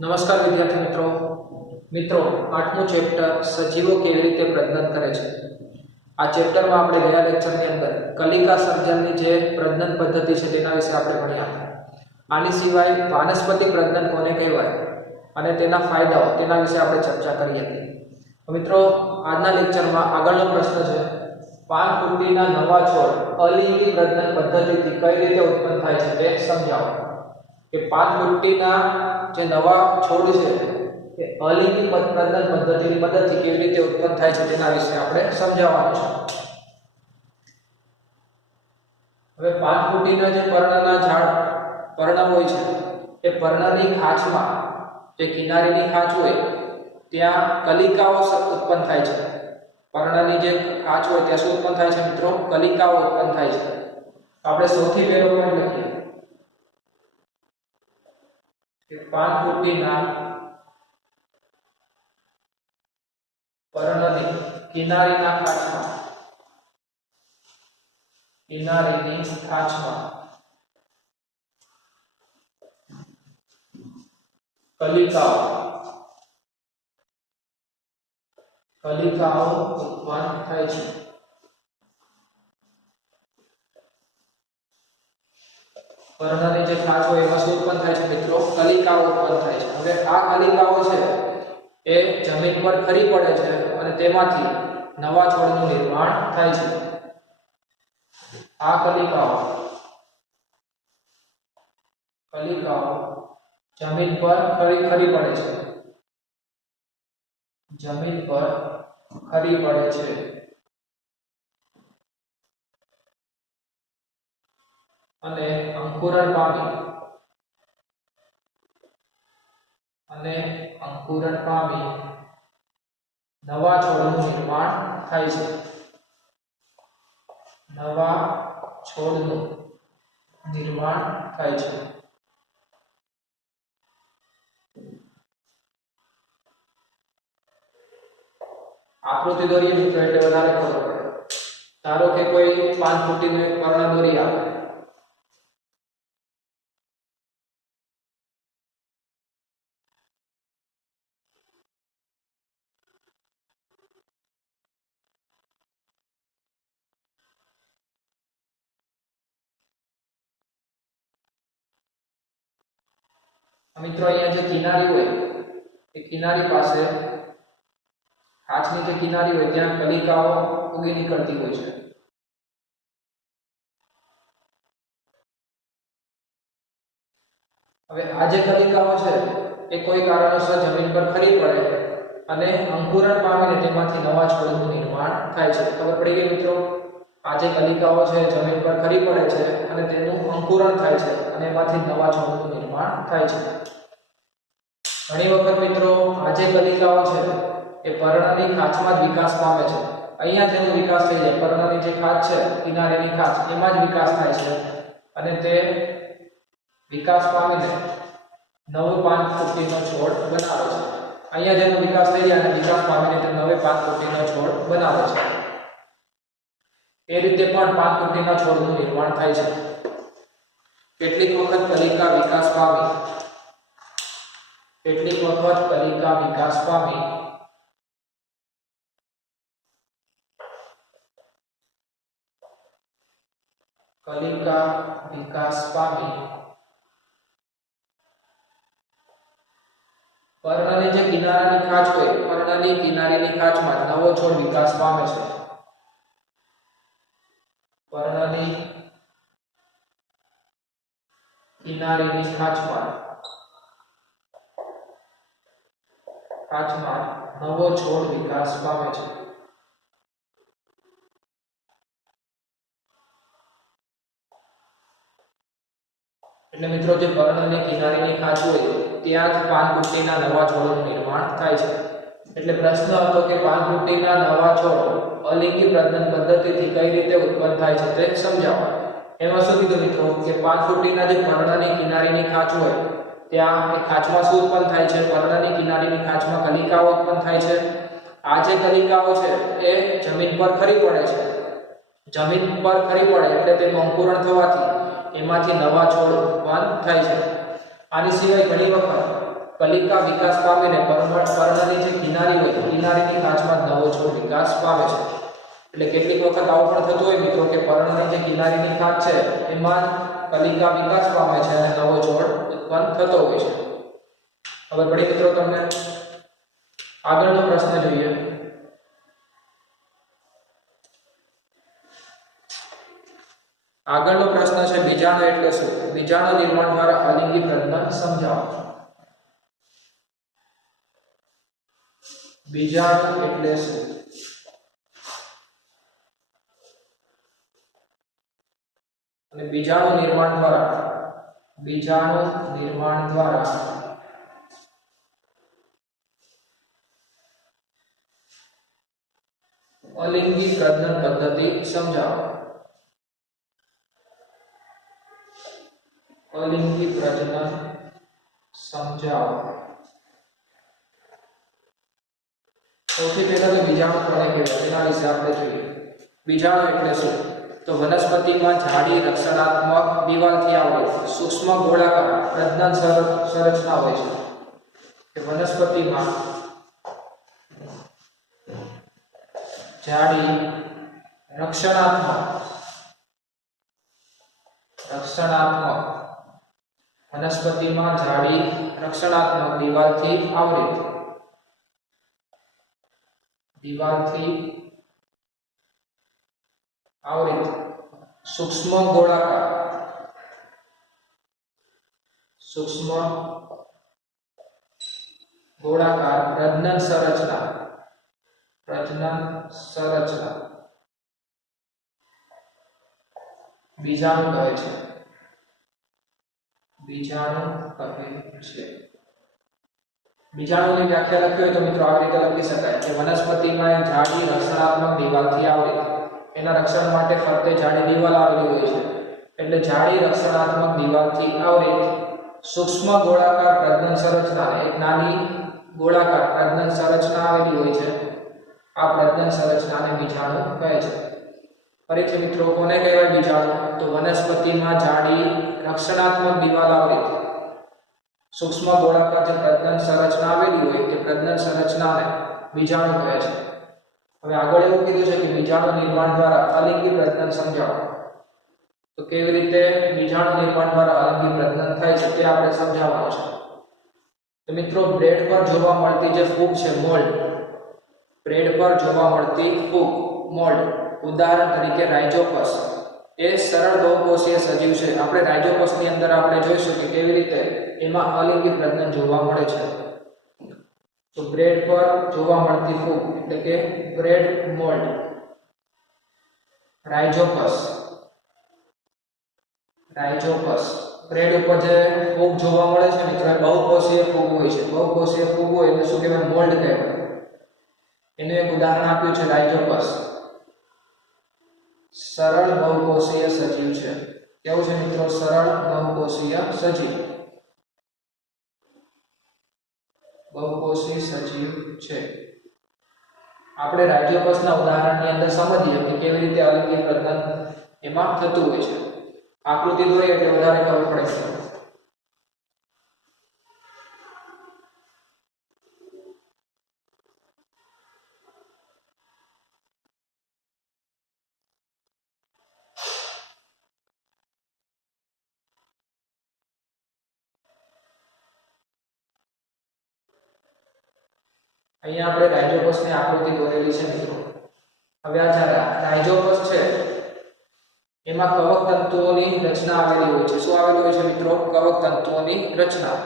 नमस्कार विद्यार्थी मित्रों 8मुं चेप्टर सजीवों केवी रीते प्रजनन करे छे। आ चेप्टर में आपणे गया लेक्चर ની અંદર કલિકા સર્જનની જે પ્રજનન પદ્ધતિ છે તેના વિશે આપણે ભણ્યા। આની સિવાય વાનસ્પતિક પ્રજનન કોને કહેવાય અને તેના ફાયદાઓ તેના વિશે આપણે ચર્ચા કરી હતી। મિત્રો આજના લેક્ચરમાં આગળનો પ્રશ્ન છે પાનફૂટીના નવા છોડ અલિંગી પ્રજનન પદ્ધતિથી કઈ રીતે ઉત્પન્ન થાય છે તે સમજાવો। કે પાનફૂટીના જે નવા છોડ છે એ અલિંગી પ્રજનન પદ્ધતિની મદદથી કેવી રીતે ઉત્પન્ન થાય છે તેના વિશે આપણે સમજાવવાનું છે। હવે પાનફૂટીના જે પર્ણના ઝાડ પર્ણ હોય છે એ પર્ણની ખાંચમાં જે કિનારીની ખાંચ હોય ત્યાં કલિકાઓ ઉત્પન્ન થાય છે। પર્ણની જે ખાંચ હોય ત્યાં શું ઉત્પન્ન થાય છે મિત્રો? કલિકાઓ ઉત્પન્ન થાય છે। આપણે સૌથી પહેલો પોઈન્ટ લખીએ કે પાનફૂટીના પર્ણની કિનારીની ખાંચમાં કલિકાઓ ઉત્પન્ન થાય છે। पर्णनी जे खांच होय एमां शुं उत्पन्न थाय छे मित्रों? कलिकाओ उत्पन्न थाय छे। हवे आ कलिकाओ छे ए जमीन पर खरी पड़े छे अने तेमांथी नवा छोडनुं निर्माण थाय छे। आ कलिकाओ जमीन पर खरी पड़े छे, जमीन पर खरी पड़े छे અને અંકુરણ પામી નવા છોડનું નિર્માણ થાય છે। નવા છોડનું નિર્માણ થાય છે। આકૃતિ દોરીએ મિત્રો એટલે વધારે ખબર પડે। ધારો કે કોઈ પાનફૂટીનું એક પર્ણ દોરી આપે मित्रों अहींया जे किनारी होय ए किनारी पासे काचनी जे किनारी होय त्यां कलिकाओ उगी निकळती होय छे। हवे आ जे कलिकाओ छे ए कोई कारणोसर जमीन पर खरी पड़े अने अंकुरण पामीने तेमांथी नवा छोडनुं निर्माण थाय छे। खबर पड़ी गई मित्रों? आ जे कलिकाओ छे जमीन पर खरी पड़े छे अने तेनुं अंकुरण थाय छे अने एमांथी नवा छोडनुं निर्माण थाय छे। घणी वखत मित्रों आ जे कलिकाओ छे ए पर्णनी खांचमां ज विकास पामे छे। अहींया तेनो विकास थई जाय। पर्णनी जे खांच छे किनारीनी खांच एमां ज विकास थाय छे अने ते विकास पामीने नवो पानफूटीनो છોડ बनावे छे। अहींया जेनो विकास थई जाय अने विकास पामीने ते नवे पानफूटीनो છોડ बनावे छे। ए रीते पण पानफूटीना છોડનું निर्माण थाय छे। કેટલીક વખત કલિકા વિકાસ પામી पर्णनी जे किनारानी खांच होय पर्णनी किनारीनी खांचमां नवो છોડ विकास पामे छे। पर्णनी किनारीनी खांचमां नवो છોડ विकास पामे छे। એટલે મિત્રો જે पर्णनी किनारीनी खांच होय ત્યાં જ પાનફૂટીના નવા છોડનું નિર્માણ થાય છે। એટલે પ્રશ્ન હતો કે પાનફૂટીના નવા છોડ અલિંગી પ્રજનન પદ્ધતિથી કઈ રીતે ઉત્પન્ન થાય છે તે સમજાવો। એમાં શું કીધું મિત્રો કે પાનફૂટીના જે पर्णની કિનારીની ખાંચ હોય ત્યાં એ ખાંચમાં શું ઉત્પન્ન થાય છે? पर्णની કિનારીની ખાંચમાં કલિકાઓ ઉત્પન્ન થાય છે। આ જે કલિકાઓ છે એ જમીન પર ખરી પડે છે। જમીન પર ખરી પડે એટલે તેનું અંકુરણ થવાથી એમાંથી નવા છોડ ઉત્પન્ન થાય છે. આની સિવાય ઘણી વખત કલિકા વિકાસ પામીને પર્ણની જે કિનારી હોય કિનારીની કાચમાં નવો છોડ વિકાસ પામે છે. એટલે કેટલીક વખત આવું પણ થતું હોય મિત્રો કે પર્ણની જે કિનારીની કાચ છે એમાં કલિકા વિકાસ પામે છે અને નવો છોડ ઉત્પન્ન થતો હોય છે. હવે પડી મિત્રો તમને આગળનો પ્રશ્ન જોઈએ. આગળનો પ્રશ્ન છે બીજાણુ એટલે શું? બીજાણુ નિર્માણ દ્વારા અલિંગી પ્રજનન સમજાવો. બીજાણુ એટલે શું? અને બીજાણુ નિર્માણ દ્વારા અલિંગી પ્રજનન પદ્ધતિ સમજાવો. અલિંગી પ્રજનન સમજાવો. સૌથી પહેલા તો બીજાણુ કોને કહેવાય એના વિશે આપણે જોઈએ. બીજાણુ એટલે શું? તો વનસ્પતિમાં જાડી રક્ષણાત્મક દિવાલથી આવરી સૂક્ષ્મ ગોળાકાર પ્રજનન સંરચના હોય છે. કે વનસ્પતિમાં જાડી રક્ષણાત્મક વનસ્પતિમાં જાડી રક્ષણાત્મક દિવાલથી આવરિત સૂક્ષ્મ ગોળાકાર પ્રજનન સંરચના બીજાણુ કહે છે. બીજાણુની વ્યાખ્યા લખી હોય તો મિત્રો આ રીતે લખી શકાય કે વનસ્પતિમાં જાડી રક્ષણાત્મક દિવાલથી આવરિત એના રક્ષણ માટે ફરતે જાડી દિવાલ આવેલી હોય છે. એટલે જાડી રક્ષણાત્મક દિવાલથી આવરિત સૂક્ષ્મ ગોળાકાર પ્રજનન સંરચના એક નાની ગોળાકાર પ્રજનન સંરચના આવેલી હોય છે. આ પ્રજનન સંરચનાને બીજાણુ કહે છે. ફરીથી મિત્રો કોને કહેવાય બીજાણુ? તો વનસ્પતિમાં જાડી રક્ષણાત્મક દિવાલ આવરિત સૂક્ષ્મ ગોળાકાર જે પ્રજનન સંરચના આવેલી હોય તે પ્રજનન સંરચનાને બીજાણુ કહે છે. હવે આગળ એવું કીધું છે કે બીજાણુ નિર્માણ દ્વારા અલિંગી પ્રજનન સમજાવો. તો કેવી રીતે બીજાણુ નિર્માણ દ્વારા અલિંગી પ્રજનન થાય છે તે આપણે સમજાવવાનું છે. તો મિત્રો બ્રેડ પર જોવા મળતી જે ફૂગ છે મોલ્ડ, ઉદાહરણ તરીકે રાઇઝોપસ એ સરળ બહુકોષીય સજીવ છે. આપણે રાઇઝોપસની અંદર આપણે જોઈશું કે કેવી રીતે એમાં અલિંગી પ્રજનન જોવા મળે છે. તો બ્રેડ પર જોવા મળતી ફૂગ એટલે કે બ્રેડ મોલ્ડ, રાઇઝોપસ બ્રેડ ઉપર જે ફૂગ જોવા મળે છે મિત્રો બહુકોષીય ફૂગ હોય છે. બહુકોષીય ફૂગ હોય એટલે શું કહેવાય? મોલ્ડ કહેવાય. એનું એક ઉદાહરણ આપ્યું છે રાઇઝોપસ. સરળ બહુકોષીય સજીવ છે. કેવું છે મિત્રો? સરળ બહુકોષીય સજીવ છે. આપણે રાઇઝોપસના ઉદાહરણની અંદર સમજીએ કે કેવી રીતે અલિંગી પ્રજનન એમાં થતું હોય છે. આકૃતિ દોરીએ એટલે વધારે ખબર પડે છે. અહીંયા આપણે રાઇઝોપસની આકૃતિ દોરેલી છે મિત્રો. હવે આ રાઇઝોપસ છે એમાં કવક તંતુઓની રચના આવેલી હોય છે. શું આવેલું હોય છે મિત્રો? કવક તંતુઓની રચના.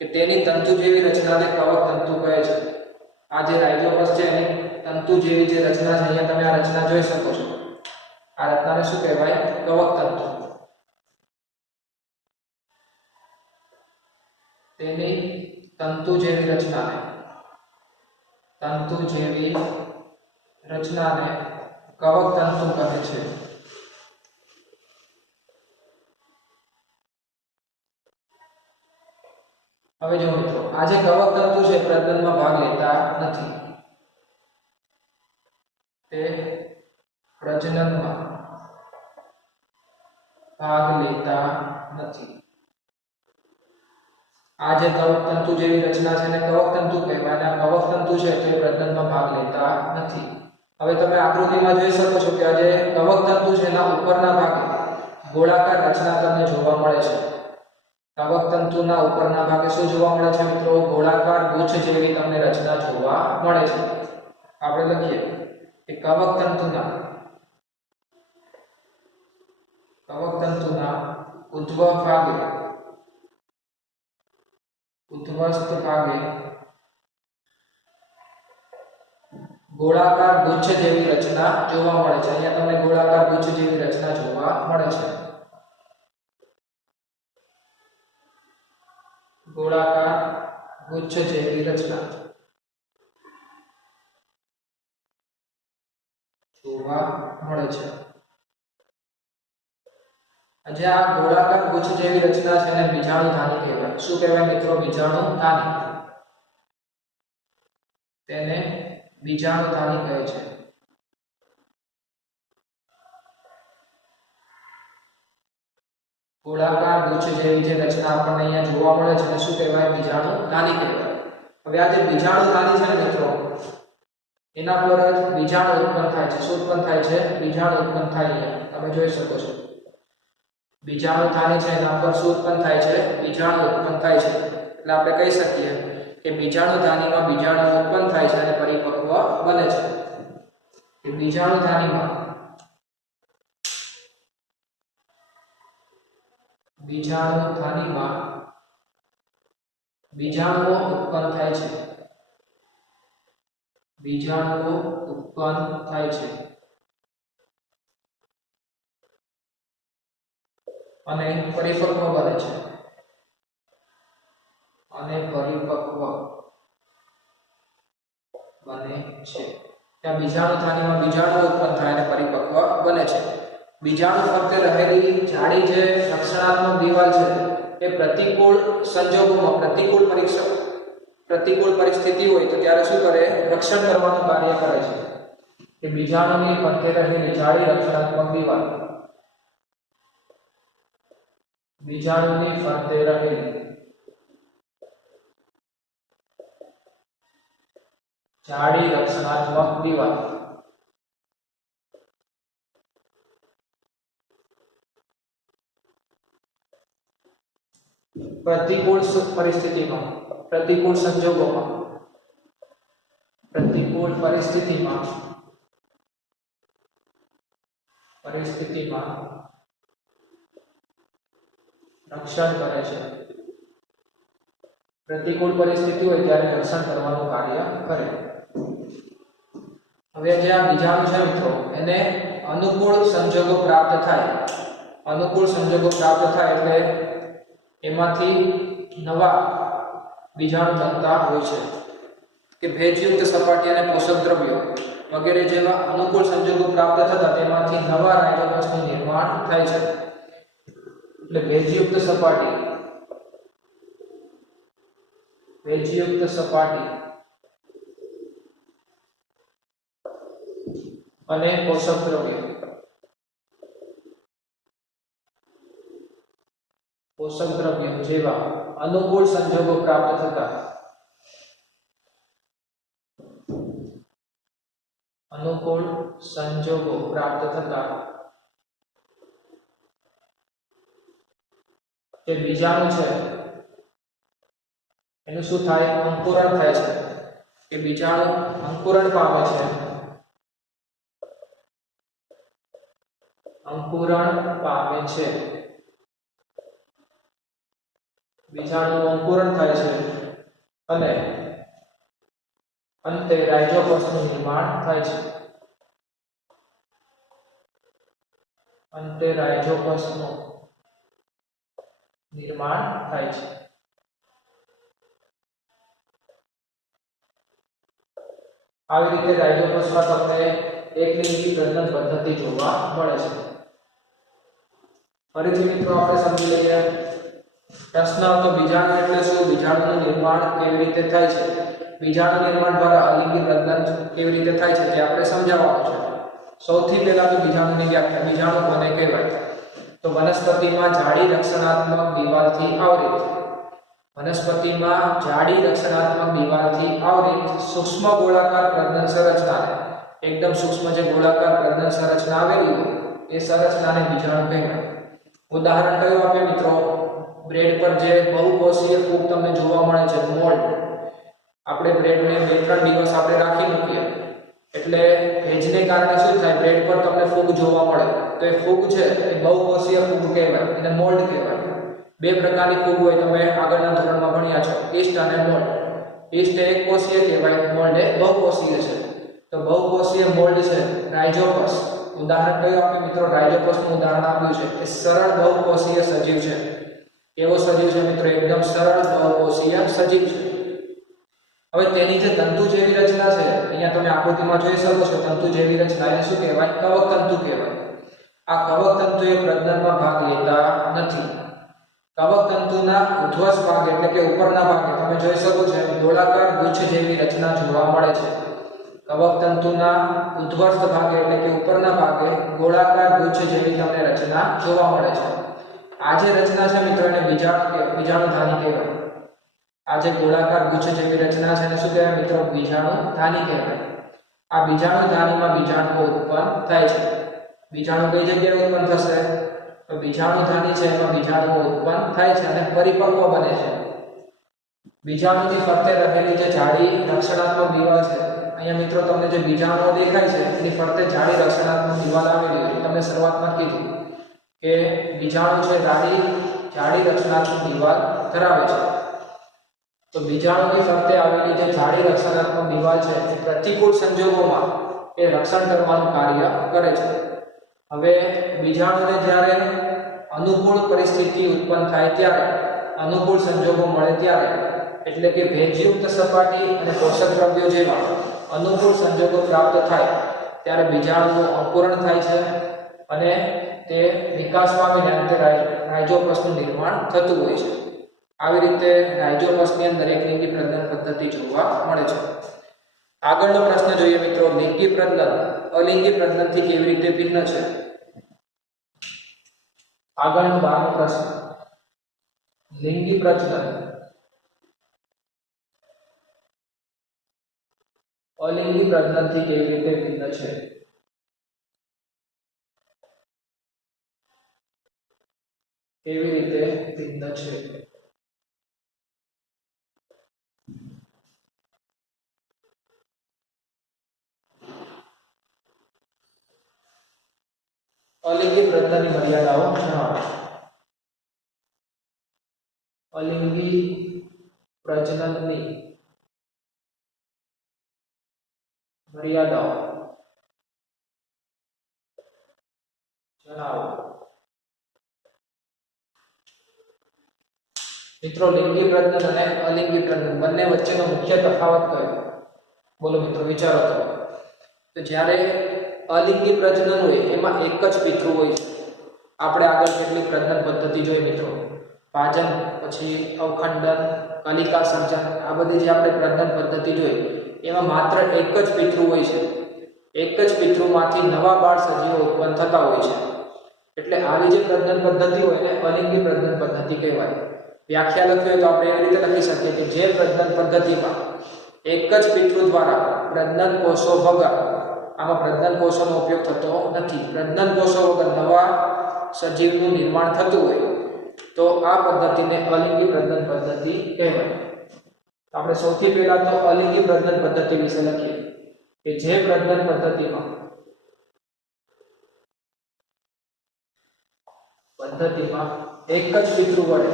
કે તેની તંતુ જેવી રચનાને કવક તંતુ કહે છે. આ જે રાઇઝોપસ છે એની તંતુ જેવી જે રચના છે, અહીંયા તમે આ રચના જોઈ શકો છો. આ રચનાને શું કહેવાય? કવક તંતુ. તેની તંતુ જેવી રચનાને કવક તંતુ કહે છે. હવે જો મિત્રો આ જે કવક તંતુ છે પ્રજનનમાં ભાગ લેતા નથી. તે પ્રજનનમાં ભાગ લેતા નથી. આ જે કવક તંતુ જેવી રચના છે ને કવક તંતુ કહેવાય. અને કવક તંતુ છે તે પ્રજનનમાં ભાગ લેતા નથી. હવે તમે આકૃતિમાં જોઈ શકો છો કે આ જે કવક તંતુ છે એના ઉપરના ભાગે ગોળાકાર રચના તમને જોવા મળે છે. કવક તંતુના ઉપરના ભાગે શું જોવા મળે છે મિત્રો? ગોળાકાર ગુચ્છ જેવી તમને રચના જોવા મળે છે. આપણે લખીએ કે કવક તંતુના ઉદ્ધવસ્થ ભાગે ગોળાકાર ગુચ્છ જેવી રચના જોવા મળે છે. અહીંયા તમને ગોળાકાર ગુચ્છ જેવી રચના જોવા મળે છે. ગોળાકાર ગુચ્છ જેવી રચના જોવા મળે છે. જે આ ગોળાકાર ગુચ્છ જેવી રચના છે એને બીજાણુધાની કહેવાય. શું કહેવાય મિત્રો? બીજાણુધાની. તેને બીજાણુધાની કહે છે. ગોળાકાર ગુચ્છ જેવી જે રચના આપણને અહીંયા જોવા મળે છે એને શું કહેવાય? બીજાણુધાની કહેવાય. હવે આ જે બીજાણુધાની છે ને મિત્રો એના પર જ બીજાણુ ઉત્પન્ન થાય છે. શું ઉત્પન્ન થાય છે? બીજાણુ ઉત્પન્ન થાય છે. તમે જોઈ શકો છો બીજાણુધાની છે એના પર શું ઉત્પન્ન થાય છે? બીજાણુ ઉત્પન્ન થાય છે. એટલે આપણે કહી શકીએ કે બીજાણુધાનીમાં બીજાણુ ઉત્પન્ન થાય છે અને પરિપક્વ બને છે. કે બીજાણુધાનીમાં બીજાણુઓ ઉત્પન્ન થાય છે. બીજાણુઓ ઉત્પન્ન થાય છે અને પરિપક્વ બને છે. ત્યાં બીજાણુધાનીમાં બીજાણુ ઉત્પન્ન થાય અને પરિપક્વ બને છે. બીજાણુ ફરતે રહેલી જાડી જે રક્ષણાત્મક દીવાલ છે એ પ્રતિકૂળ સંજોગોમાં પ્રતિકૂળ પરિસ્થિતિ હોય તો ત્યારે શું કરે? રક્ષણ કરવાનું કાર્ય કરે છે. કે બીજાણુની ફરતે રહેલી જાડી રક્ષણાત્મક દીવાલ બીજાણુની ફરતે રહેલી જાડી રક્ષણાત્મક દીવાલ પ્રતિકૂળ પરિસ્થિતિમાં પ્રતિકૂળ સંજોગોમાં પ્રતિકૂળ પરિસ્થિતિમાં રક્ષણ કરે છે. પ્રતિકૂળ પરિસ્થિતિ હોય ત્યારે રક્ષણ કરવાનું કાર્ય કરે. હવે જે આ બીજાણુ છે મિત્રો એને અનુકૂળ સંજોગો પ્રાપ્ત થાય એટલે એમાંથી નવા બીજાણુ બનતા હોય છે. કે ભેજયુક્ત સપાટી અને પોષક દ્રવ્યો વગેરે જેવા અનુકૂળ સંજોગો પ્રાપ્ત થતા તેમાંથી નવા રાઇઝોમસનું નિર્માણ થાય છે. એટલે ભેજયુક્ત સપાટી અને પોષક દ્રવ્ય જેવા અનુકૂળ સંજોગો પ્રાપ્ત થતા જે બીજાણુ છે એનું શું થાય? અંકુરણ થાય છે. કે બીજાણુ અંકુરણ પામે છે. બીજાણુ અંકુરણ થાય છે અને અંતે રાઇઝોમસનું નિર્માણ થાય છે. આવી રીતે રાઇઝોમસમાં તમને એકલિંગી પ્રજનન પદ્ધતિ જોવા મળે છે. ફરીથી મિત્રો આપણે સમજી લઈએ. પ્રશ્ન હતો બીજાણુ એટલે શું? બીજાણુનું નિર્માણ કેવી રીતે થાય છે? બીજાણુ નિર્માણ દ્વારા અલિંગી પ્રજનન કેવી રીતે થાય છે તે આપણે સમજાવવાનું છે. સૌથી પહેલા તો બીજાણુની વ્યાખ્યા. બીજાણુ કોને કહેવાય? તો વનસ્પતિમાં જાડી રક્ષણાત્મક દિવાલથી આવરિત, વનસ્પતિમાં જાડી રક્ષણાત્મક દિવાલથી આવરિત સૂક્ષ્મ ગોળાકાર પ્રજનન સંરચનાને, એકદમ સૂક્ષ્મ જે ગોળાકાર પ્રજનન સંરચના આવેલી હોય એ સંરચનાને બીજાણુ કહેવાય. ઉદાહરણ કયું આપે મિત્રો? બ્રેડ પર જે બહુકોષીય ફૂગ તમને જોવા મળે છે, મોલ્ડ. આપણે બ્રેડને 2-3 દિવસ આપણે રાખી મૂકીએ એટલે ભેજને કારણે શું થાય, બ્રેડ પર તમને ફૂગ જોવા મળે. તો એ ફૂગ છે એ બહુકોષીય ફૂગ કહેવાય, એને મોલ્ડ કહેવાય. બે પ્રકારની ફૂગ હોય, તમે આગળના ધોરણમાં ભણ્યા છો, ઈસ્ટ અને મોલ્ડ. ઈસ્ટ એક કોષીય કહેવાય, મોલ્ડ એ બહુકોષીય છે. તો બહુકોષીય મોલ્ડ છે રાઇઝોપસ. ઉદાહરણ કયું આપે મિત્રો? રાઇઝોપસનું ઉદાહરણ આપ્યું છે કે સરળ બહુકોષીય સજીવ છે. કેવો સજીવ છે મિત્રો? એકદમ સરળ બહુકોષીય સજીવ છે. હવે તેની જે તંતુ જેવી રચના છે, અહીંયા તમે આકૃતિમાં જોઈ શકો છો, તંતુ જેવી રચના એને શું કહેવાય? કવક તંતુ કહેવાય. આ કવક તંતુ એ પ્રજનનમાં ભાગ લેતા નથી. કવક તંતુના ઉધ્વસ ભાગ એટલે કે ઉપરના ભાગે તમે જોઈ શકો છો ગોળાકાર ગુચ્છ જેવી રચના જોવા મળે છે. કવક તંતુના ઉધ્વસ્થ ભાગે એટલે કે ઉપરના ભાગે ગોળાકાર ગુચ્છ જેવી તમને રચના જોવા મળે છે. આ જે રચના છે મિત્રો એને બીજાણુધાની કહેવાય. આ જે ગોળાકાર ગુચ્છ જેવી રચના છે એને શું કહેવાય મિત્રો? બીજાણુધાની કહેવાય. આ બીજાણુધાનીમાં બીજાણુઓ ઉત્પન્ન થાય છે. બીજાણુ કઈ જગ્યાએ ઉત્પન્ન થશે? તો બીજાણુધાની છે એમાં બીજાણુઓ ઉત્પન્ન થાય છે અને પરિપક્વ બને છે. બીજાણુની ફરતે રહેલી જે જાડી રક્ષણાત્મક દિવાલ છે, અહીંયા મિત્રો તમને જે બીજાણુઓ દેખાય છે એની ફરતે જાડી રક્ષણાત્મક દિવાલ આવેલી હોય. તમને શરૂઆતમાં કીધું કે બીજાણુ છે જાડી રક્ષણાત્મક દિવાલ ધરાવે છે. તો બીજાણુની ફરતે આવેલી જે જાડી રક્ષણાત્મક દિવાલ છે એ પ્રતિકૂળ સંજોગોમાં એ રક્ષણ કરવાનું કાર્ય કરે છે. હવે બીજાણુને જ્યારે અનુકૂળ પરિસ્થિતિ ઉત્પન્ન થાય ત્યારે, અનુકૂળ સંજોગો મળે ત્યારે, એટલે કે ભેજયુક્ત સપાટી અને પોષક દ્રવ્યો જેવા અનુકૂળ સંજોગો પ્રાપ્ત થાય ત્યારે બીજાણુનું અંકુરણ થાય છે અને તે વિકાસ પામીને અંતે રાઇઝોપસનું નિર્માણ થતું હોય છે. આવી રીતે રાઇઝોપસની અંદર એક લિંગી પ્રજનન પદ્ધતિ જોવા મળે છે. આગળનો પ્રશ્ન જોઈએ મિત્રો, લિંગી પ્રજનન અલિંગી પ્રજનનથી કેવી રીતે ભિન્ન છે? આગળનો 12મો પ્રશ્ન, લિંગી પ્રજનન અલિંગી પ્રજનનથી કેવી રીતે ભિન્ન છે? કેવી રીતે ભિન્ન છે? અલિંગી પ્રજનનની મર્યાદાઓ જણાવો. અલિંગી પ્રજનનની મર્યાદાઓ જણાવો. મિત્રો, લિંગી પ્રજનન અને અલિંગી પ્રજનન બંને વચ્ચેનો મુખ્ય તફાવત કયો? બોલો મિત્રો, વિચારો તો. તો જ્યારે અલિંગી પ્રજનન હોય એમાં એક જ પિતૃ હોય છે. આપણે આગળ કેટલી પ્રજનન પદ્ધતિ જોઈ મિત્રો, ભાજન, પછી અવખંડન, કલિકા સર્જન, આ બધી જે આપણે પ્રજનન પદ્ધતિ જોઈ એમાં માત્ર એક જ પિતૃ હોય છે. એક જ પિતૃમાંથી નવા બાળ સજીવો ઉત્પન્ન થતા હોય છે. એટલે આવી જે પ્રજનન પદ્ધતિ હોય એને અલિંગી પ્રજનન પદ્ધતિ કહેવાય. વ્યાખ્યા લખી હોય તો આપણે એવી રીતે લખી શકીએ કે જે પ્રજનન પદ્ધતિમાં એક જ પિતૃ દ્વારા પ્રજનન કોષો વગર, આમાં પ્રજનન કોષોનો ઉપયોગ થતો નથી, પ્રજનન કોષો વગર નવા સજીવનું નિર્માણ થતું હોય તો આ પદ્ધતિને અલિંગી પ્રજનન પદ્ધતિ કહેવાય. આપણે સૌથી પહેલા તો અલિંગી પ્રજનન પદ્ધતિ વિશે લખીએ કે જે પ્રજનન પદ્ધતિમાં એક જ પિતૃ વડે,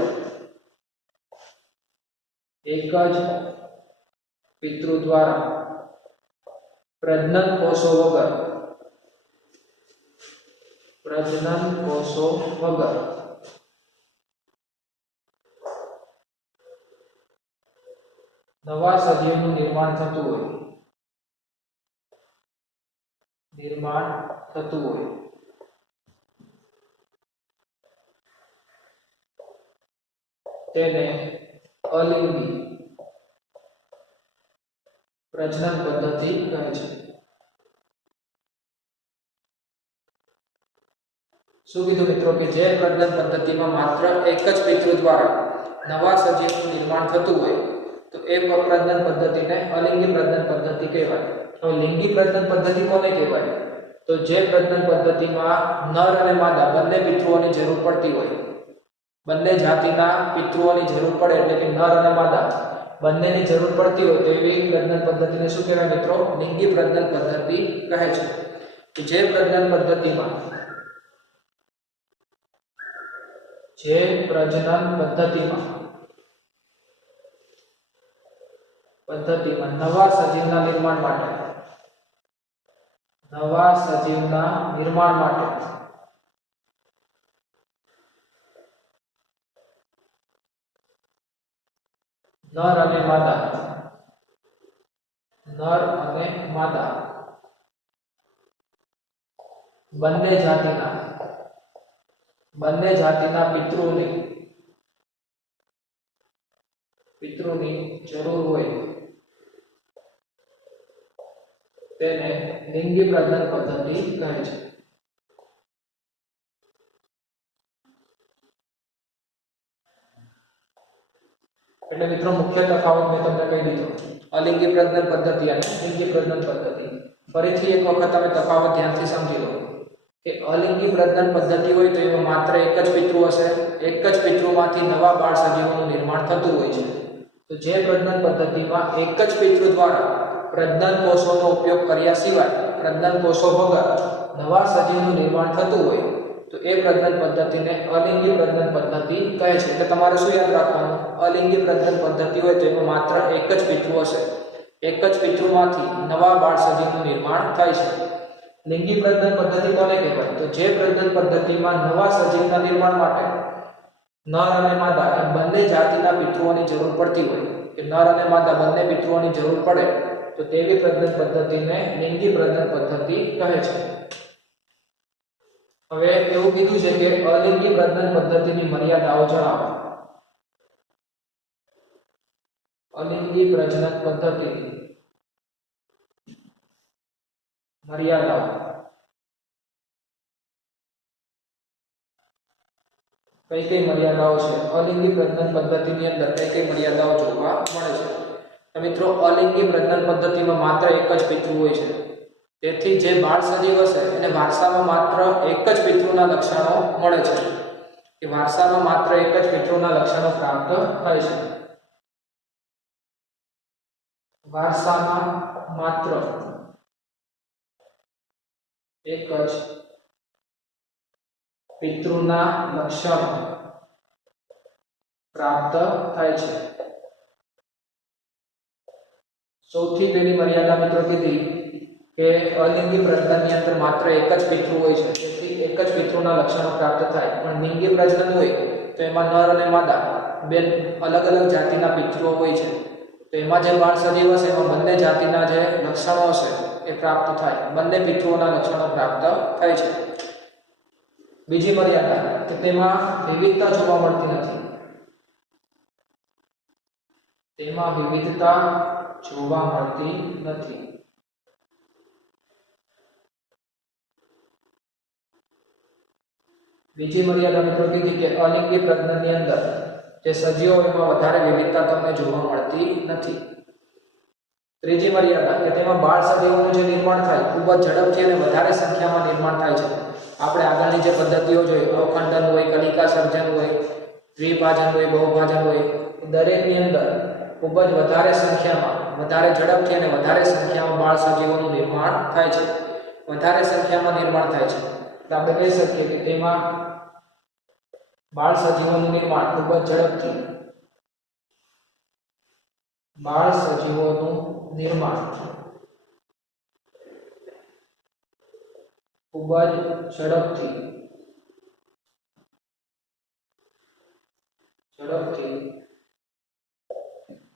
એક જ પિતૃ દ્વારા પ્રજનન કોષો વગર નવા સજીવનું નિર્માણ થતું હોય તેને અલિંગી પ્રજનન પદ્ધતિ કહે છે. શું કીધું મિત્રો કે જે પ્રજનન પદ્ધતિમાં માત્ર એક જ પિતૃ દ્વારા નવા સજીવનું નિર્માણ થતું હોય તો એ પ્રજનન પદ્ધતિને અલિંગી પ્રજનન પદ્ધતિ કહેવાય. તો લિંગી પ્રજનન પદ્ધતિ કોને કહેવાય? તો જે પ્રજનન પદ્ધતિમાં નર અને માદા બંને પિતૃઓની જરૂર પડતી હોય, બંને જાતિના પિતૃઓની જરૂર પડે એટલે કે નર અને માદા બંનેની જરૂર પડતી હોય તો એવી પ્રજનન પદ્ધતિને શું કહેવાય મિત્રો? લિંગી પ્રજનન પદ્ધતિ કહે છે. કે જે પ્રજનન પદ્ધતિમાં નવા સજીવના નિર્માણ માટે નર અને માદા બંને જાતિના પિતૃની જરૂર હોય તેને લિંગી પ્રજનન પદ્ધતિ કહે છે. એટલે મિત્રો મુખ્ય તફાવત મેં તમને કહી દીધો, અલિંગી પ્રજનન પદ્ધતિ અને લિંગી પ્રજનન પદ્ધતિ. ફરીથી એક વખત તમે તફાવત ધ્યાનથી સમજી લો કે અલિંગી પ્રજનન પદ્ધતિ હોય તો એમાં માત્ર એક જ પિતૃ હશે, એક જ પિતૃમાંથી નવા બાળ સજીવોનું નિર્માણ થતું હોય છે. તો જે પ્રજનન પદ્ધતિમાં એક જ પિતૃ દ્વારા પ્રજનન કોષોનો ઉપયોગ કર્યા સિવાય પ્રજનન કોષો વગર નવા સજીવનું નિર્માણ થતું હોય તો એ પ્રજનન પદ્ધતિને અલિંગી પ્રજનન પદ્ધતિ કહે છે. એટલે તમારે શું યાદ રાખવાનું? અલિંગી પ્રજનન પદ્ધતિ હોય તો એમાં માત્ર એક જ પિતૃ હશે, એક જ પિતૃમાંથી નવા બાળ સજીવનું નિર્માણ થાય છે. લિંગી પ્રજનન પદ્ધતિ કોને કહેવાય? તો જે પ્રજનન પદ્ધતિમાં નવા સજીવના નિર્માણ માટે નર અને માદા એમ બંને જાતિના પિતૃઓની જરૂર પડતી હોય, કે નર અને માદા બંને પિતૃઓની જરૂર પડે તો તેવી પ્રજનન પદ્ધતિને લિંગી પ્રજનન પદ્ધતિ કહે છે. હવે એવું કીધું છે કે અલિંગી પ્રજનન પદ્ધતિની મર્યાદાઓ જણાવો. અલિંગી પ્રજનન પદ્ધતિની મર્યાદાઓ. કઈ મર્યાદાઓ છે? અલિંગી પ્રજનન પદ્ધતિની અંદર કઈ મર્યાદાઓ જોવા મળે છે? તો મિત્રો અલિંગી પ્રજનન પદ્ધતિમાં માત્ર એક જ પિતૃ હોય છે, તેથી જે બાળ સજીવ હશે એને વારસામાં માત્ર એક જ પિતૃના લક્ષણો મળે છે, કે વારસામાં માત્ર એક જ પિતૃના લક્ષણો પ્રાપ્ત થાય છે. વારસામાં માત્ર એક જ પિતૃના લક્ષણો પ્રાપ્ત થાય છે. સૌથી પહેલી મર્યાદા મિત્રો કીધી કે અલિંગી પ્રજનનની અંદર માત્ર એક જ પિતૃ હોય છે, તેથી એક જ પિતૃના લક્ષણો પ્રાપ્ત થાય. પણ લિંગી પ્રજનન હોય તો એમાં નર અને માદા બે અલગ અલગ જાતિના પિતૃઓ હોય છે, તો એમાં જે બાળ સજીવ હશે એમાં બંને જાતિના જે લક્ષણો હશે એ પ્રાપ્ત થાય, બંને પિતૃઓના લક્ષણો પ્રાપ્ત થાય છે. બીજી મર્યાદા કે તેમાં વિવિધતા જોવા મળતી નથી. તેમાં વિવિધતા જોવા મળતી નથી. બીજી મર્યાદા મિત્રો કીધી કે અલિંગી પ્રજનનની અંદર જે સજીવો એમાં વધારે વિવિધતા તમને જોવા મળતી નથી. ત્રીજી મર્યાદા કે તેમાં બાળ સજીવોનું જે નિર્માણ થાય ખૂબ જ ઝડપથી અને વધારે સંખ્યામાં નિર્માણ થાય છે. આપણે આગળની જે પદ્ધતિઓ જોઈ, અવખંડન હોય, કલિકા સર્જન હોય, દ્વિભાજન હોય, બહુભાજન હોય, દરેકની અંદર ખૂબ જ વધારે સંખ્યામાં, વધારે ઝડપથી અને વધારે સંખ્યામાં બાળ સજીવોનું નિર્માણ થાય છે, વધારે સંખ્યામાં નિર્માણ થાય છે. એટલે આપણે કહી શકીએ કે તેમાં બાળ સજીવોનું નિર્માણ ખૂબ જ ઝડપથી, બાળ સજીવોનું નિર્માણ ખૂબ જ ઝડપથી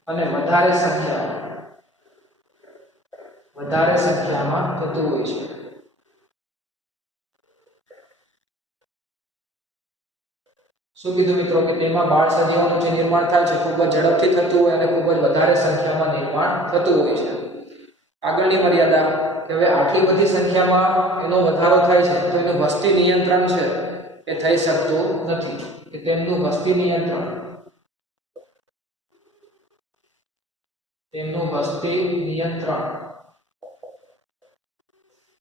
અને વધારે સંખ્યામાં થતું હોય છે. શું કીધું મિત્રો કે તેમાં બાળ સજીવોનું જે નિર્માણ થાય છે ખૂબ જ ઝડપથી થતું હોય અને ખૂબ જ વધારે સંખ્યામાં નિર્માણ થતું હોય છે. આગળની મર્યાદા કે હવે આટલી બધી સંખ્યામાં એનો વધારો થાય છે તો એનું વસ્તી નિયંત્રણ છે એ થઈ શકતું નથી, કે તેમનું વસ્તી નિયંત્રણ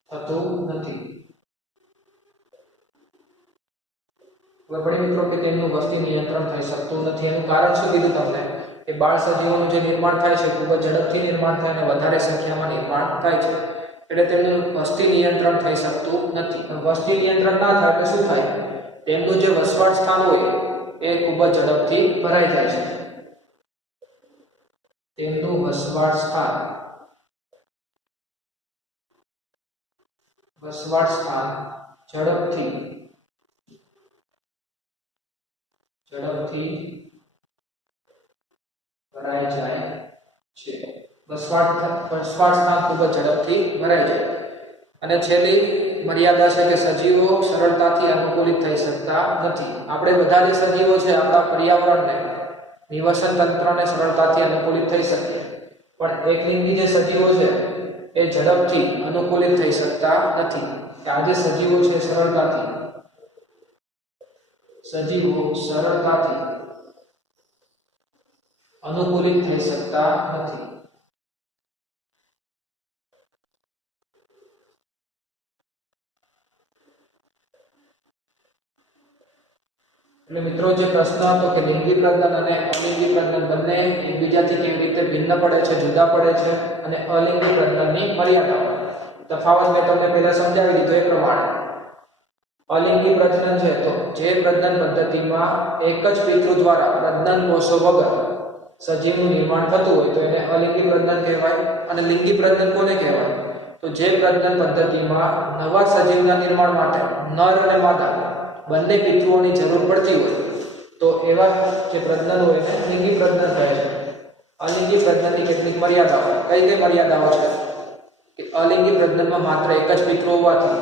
થતું નથી. મિત્રો કે તેમનું વસ્તી નિયંત્રણ થઈ શકતું નથી. એનું કારણ શું કીધું તમને કે બાળ સજીવોનું જે નિર્માણ થાય છે ખૂબ જ ઝડપથી નિર્માણ થાય અને વધારે સંખ્યામાં નિર્માણ થાય છે, એટલે તેમનું વસ્તી નિયંત્રણ થઈ શકતું નથી. વસ્તી નિયંત્રણ ના થાય તો શું થાય? તેમનું જે વસવાટ સ્થાન હોય એ ખૂબ જ ઝડપથી ભરાઈ જાય છે. તેમનું વસવાટ સ્થાન ઝડપથી ભરાઈ જાય છે. વસવાટ સ્થાન ખૂબ જ ઝડપથી ભરાઈ જાય. અને છેલ્લી મર્યાદા છે કે સજીવો સરળતાથી અનુકૂલિત થઈ શકતા નથી. આપણે બધા જે સજીવો છે આપણા પર્યાવરણને, નિવસન તંત્રને સરળતાથી અનુકૂલિત થઈ શકીએ, પણ એકલિંગી જે સજીવો છે એ ઝડપથી અનુકૂલિત થઈ શકતા નથી. કે આ જે સજીવો છે સરળતાથી અનુકૂલિત થઈ શકતા નથી. એટલે મિત્રો જે પ્રશ્ન હતો કે લિંગી પ્રજનન અને અલિંગી પ્રજનન બંને એકબીજાથી કેવી રીતે ભિન્ન પડે છે, જુદા પડે છે, અને અલિંગી પ્રજનનની મર્યાદાઓ, તફાવત મેં તમને પહેલા સમજાવી દીધો એ પ્રમાણે. અલિંગી પ્રજનન છે તો જે પ્રજનન પદ્ધતિમાં એક જ પિતૃ દ્વારા પ્રજનન કોષો વગર સજીવનું નિર્માણ થતું હોય તો એને અલિંગી પ્રજનન કહેવાય. અને લિંગી પ્રજનન કોને કહેવાય? તો જે પ્રજનન પદ્ધતિમાં નવા સજીવના નિર્માણ માટે નર અને માદા બંને પિતૃઓની જરૂર પડતી હોય તો એવા જે પ્રજનન હોય એને લિંગી પ્રજનન કહે છે. અલિંગી પ્રજનનની કેટલીક મર્યાદાઓ, કઈ મર્યાદાઓ છે કે અલિંગી પ્રજનનમાં માત્ર એક જ પિતૃ હોવાથી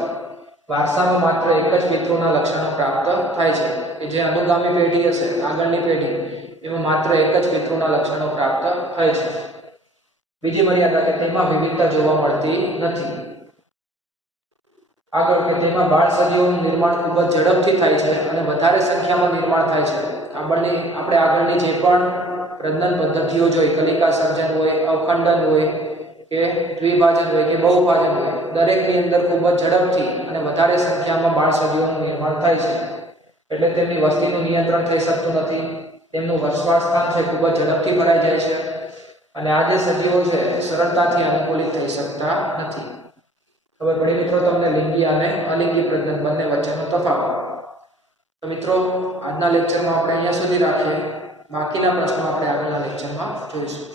વારસામાં માત્ર એક જ પિતૃના લક્ષણો પ્રાપ્ત થાય છે, કે જે અનુગામી પેઢી હશે, આગળની પેઢી, એમાં માત્ર એક જ પિતૃના લક્ષણો પ્રાપ્ત થાય છે. બીજી મર્યાદા કે તેમાં વિવિધતા જોવા મળતી નથી. આગળ કે તેમાં બાળ સજીવોનું નિર્માણ ખૂબ જ ઝડપથી થાય છે અને વધારે સંખ્યામાં નિર્માણ થાય છે. આપણે આગળની જે પણ પ્રજનન પદ્ધતિઓ જોઈ, કલિકા સર્જન હોય, અવખંડન હોય કે દ્વિભાજન હોય કે બહુભાજન હોય, દરેકની અંદર ખૂબ જ ઝડપથી અને વધારે સંખ્યામાં બાળ સજીવોનું નિર્માણ થાય છે. એટલે તેમની વસ્તીનું નિયંત્રણ થઈ શકતું નથી. તેમનું વસવાટ સ્થાન છે ખૂબ જ ઝડપથી ભરાઈ જાય છે. અને આ જે સજીવો છે સરળતાથી અનુકૂલિત થઈ શકતા નથી. હવે પડી મિત્રો તમને લિંગી અને અલિંગી પ્રજનન બંને વચ્ચેનો તફાવત. તો મિત્રો આજના લેક્ચરમાં આપણે અહીંયા સુધી રાખીએ. બાકીના પ્રશ્નો આપણે આગળના લેક્ચરમાં જોઈશું.